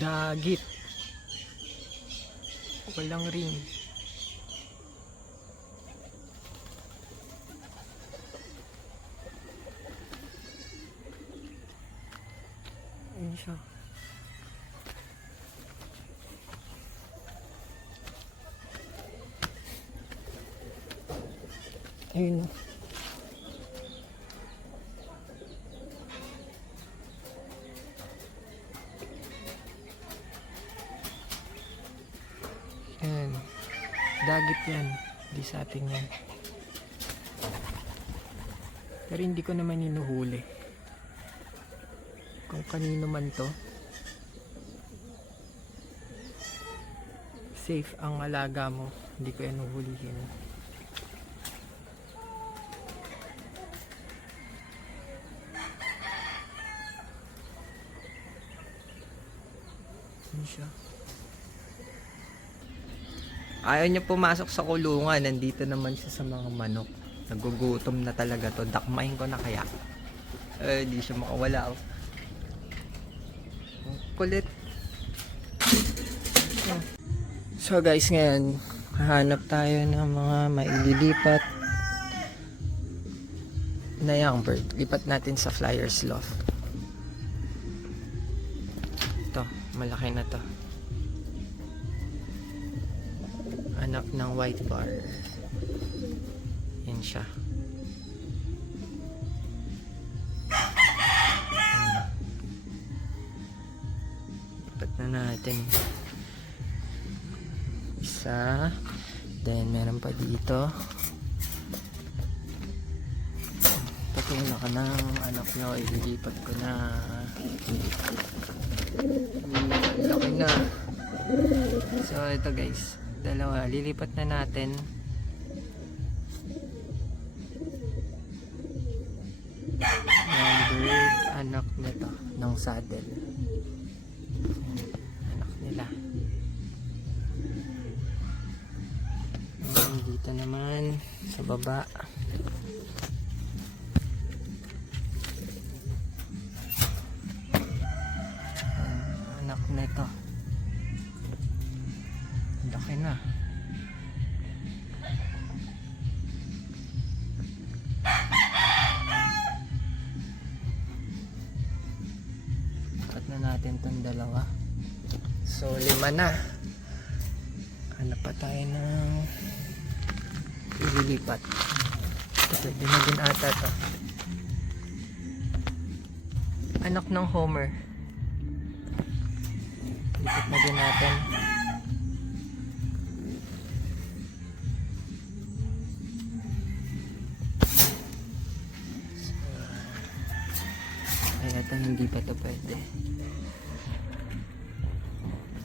Dagit. Walang ring. Ayun siya. Ayun. Ayan. Dagit yan. Hindi sa atin yan. Pero hindi ko naman hinuhuli. Kung kanino man to. Safe ang alaga mo. Hindi ko yan huhulihin. Ano siya? Ayaw niya pumasok sa kulungan. Nandito naman siya sa mga manok. Nagugutom na talaga to. Dakmain ko na kaya. Di siya makawala. Oh. Kulit. So guys, ngayon hahanap tayo ng mga maililipat na young bird. Lipat natin sa Flyers Loft. Ito, malaki na to. Anak ng white bar. Yan siya. Lipat na natin. Isa. Then meron pa dito. Patulong ka ng anak nyo. Ililipat ko na. Laki na. So ito guys. Dalawa. Lilipat na natin. Yung bird. Anak nito. Ng saddle. Anak nila. Dito naman sa baba anak na ito, laki na. Cut na natin itong dalawa. So 5 na. Hanap pa tayo ng ililipat. Pwede na din ata to. Anak ng Homer. Lipat na din natin. Ay, ito hindi pa to pwede.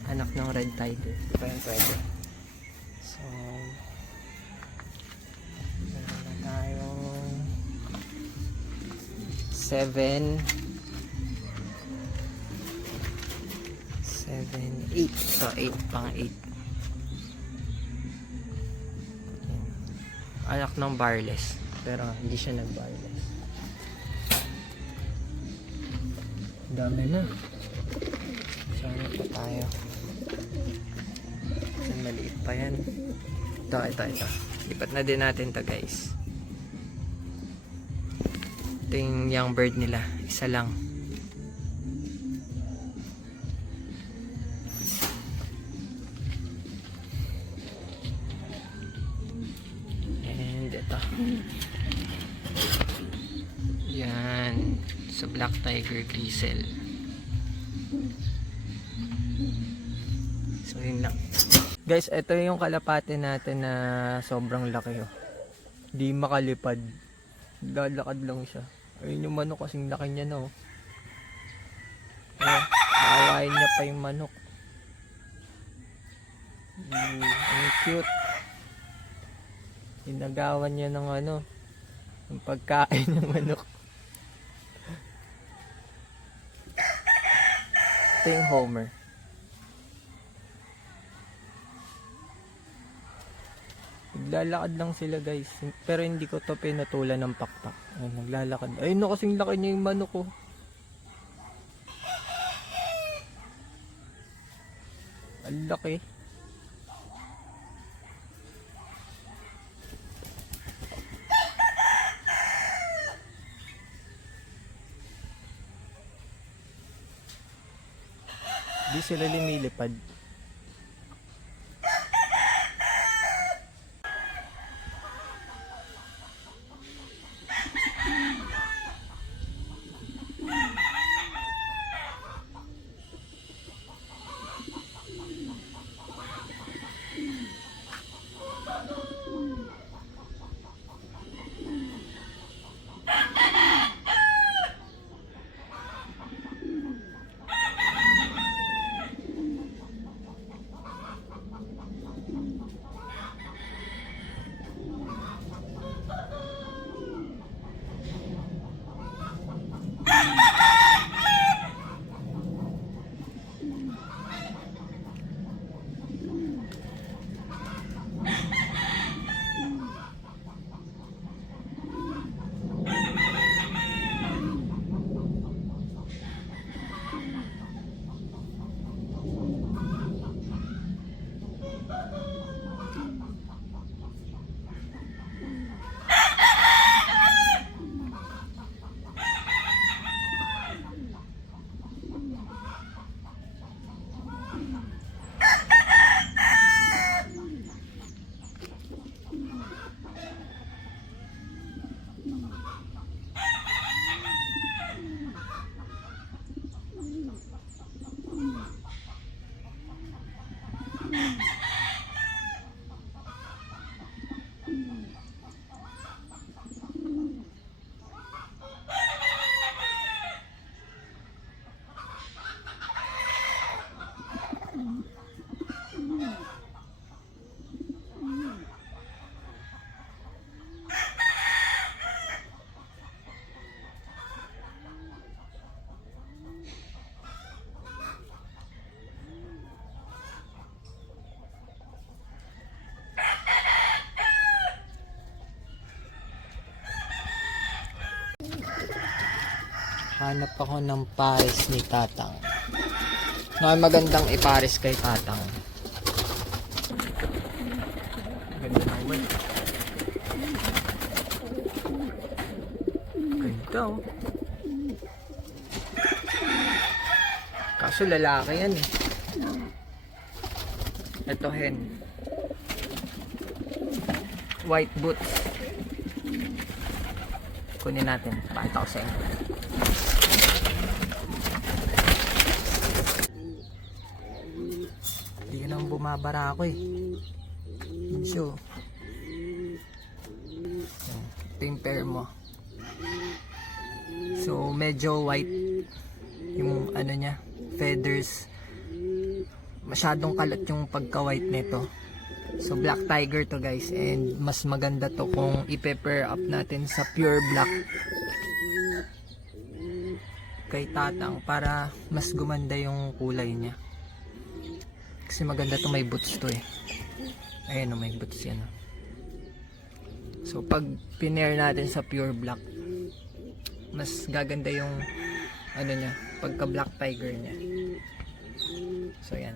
Anak ng Red Tiger. Hindi pa yan pwede. So tayong 7 8. So 8 pang 8. Anak ng barless, pero hindi siya nag-barless. Dami na. Sana pa tayo. Maliit pa yan. Ito. Lipat na din natin to guys. Ito yung young bird nila. Isa lang. And ito. Yan. Sa Black Tiger Grizzle. So yun lang. Guys, ito yung kalapate natin na sobrang laki. Oh. Di makalipad. Lalakad lang siya. Ayun yung manok kasing laki niya no. Naawain niya pa yung manok. Ang cute. Inagawan niya ng ng pagkain ng manok. Ito yung Homer. Naglalakad lang sila guys. Pero hindi ko to pinutulan ng pakpak. Ay, naglalakad. Ayun na kasing laki niya yung manok ko. Ang laki. Di sila lumilipad. Hanap ako ng pares ni Tatang. Magandang ipares kay Tatang. Ganda naman. Ganda oh. Kaso lalaki yan eh. Ito hen. White boots. Kunin natin. Pakita ko sa inyo. Hindi ka naman bumabara ako eh. So, ito yung pair mo. So, medyo white yung ano niya, feathers. Masyadong kalat yung pagka-white nito. So, black tiger to guys. And mas maganda to kung i-pair up natin sa pure black kay Tatang para mas gumanda yung kulay niya. Kasi maganda to, may boots to eh. Ayan o, may boots yan. So, pag pinair natin sa pure black, mas gaganda yung ano niya, pagka black tiger niya. So, yan.